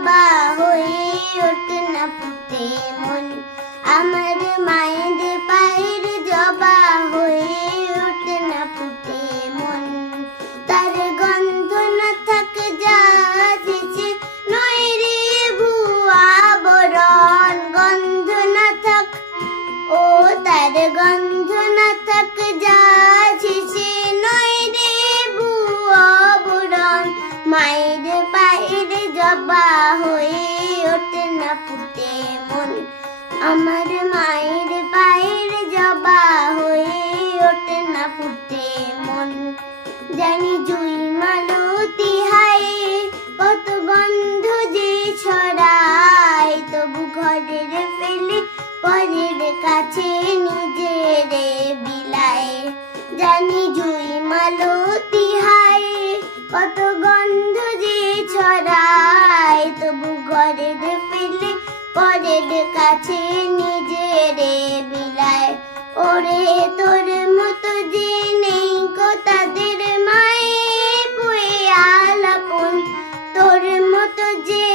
জবা হয়ে ওঠে না ফুটে মন, আমার মায়ের পায়ের জবা হয়ে ওঠে না ফুটে মন। তার গন্ধ না থাক যাচ্ছে নয় রে ভুয়া বরণ, গন্ধ না থাক ও তার গন্ধ না থাক যাচ্ছে নয় রে ভুয়া বরণ, মায়ের পায়ের জবা হয়ে ওঠে না ফুটে মন, আমার মায়ের পায়ের জবা হয়ে ওঠে না ফুটে মন। জানি জুই মালতী হায় কত গন্ধ যে ছড়ায়, তবু ঘরের ফেলে পরের কাছে নিজের বিলায়। জানি জুই মালতী হায় কত গন্ধ যে ছড়ায়, তবু ঘরের ফেলে পরের কাছে নিজের বিলায়। ওরে তোর মতো যে নেই গো তাদের মায়ে পুয়ে আলাপন, তোর মতো যে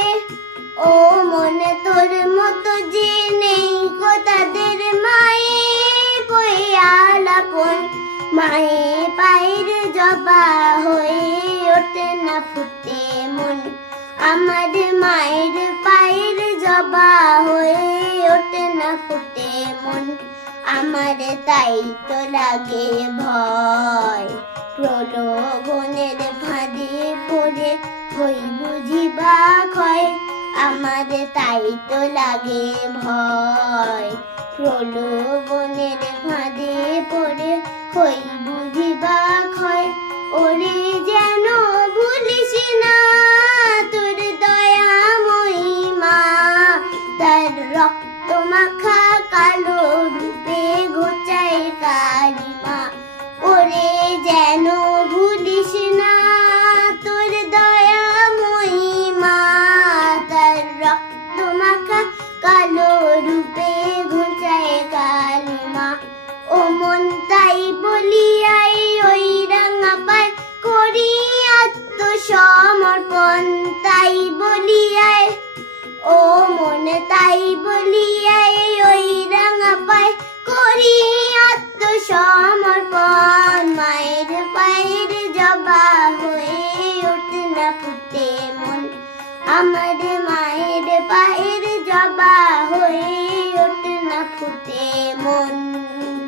ও মনে তোর মতো যে নেই গো তাদের মায়ে পুয়ে আলাপন, মায়ে পায়ের জবা হয়ে ওঠে না ফুটে মন, আমার মায়ের পায়ের জবা হয়ে ওঠে না ফুটে মন। আমার তাই তো লাগে ভয় প্রলোভনের ফাঁদে পড়ে হই বুঝি বা ক্ষয়, আমার তাই তো লাগে ভয় প্রলোভনের ফাঁদে পড়ে হই বুঝি বা ক্ষয়। ওরে যেন ভুলিস না তোর দয়াময়ী মা, তার রক্ত মাখা কালো রূপে ঘোচায় কালিমা। ওরে যেন ভুলিস না তোর দয়াময়ী মা, তার রক্ত মাখা কালো রূপে ঘোচায় কালিমা। ও মন তাই বলিয়াই ওই রাঙা পায় করি আত্মসমর্পণ, তাই বলিয়াই ও মনে তাই বলিয়াই ওই রাঙা পায় করি আত্মসমর্পণ।